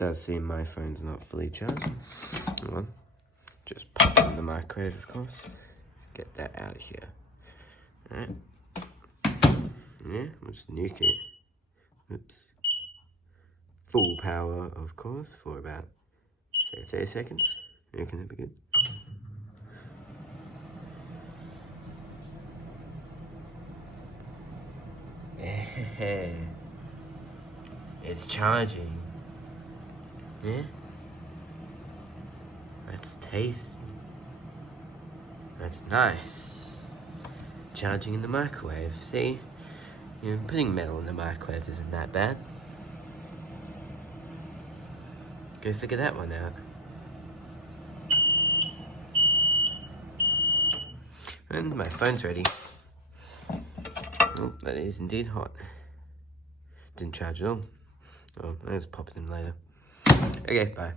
Does seem my phone's not fully charged. Hold on. Just pop it in the microwave, of course. Let's get that out of here. Alright. Yeah, we'll just nuke it. Oops. Full power, of course, for about, say, 30 seconds. You reckon that'd be good? Yeah. It's charging. Yeah? That's tasty. That's nice. Charging in the microwave. See? You know, putting metal in the microwave isn't that bad. Go figure that one out. And my phone's ready. Oh, that is indeed hot. Didn't charge at all. Oh, I'll just pop it in later. Okay, bye.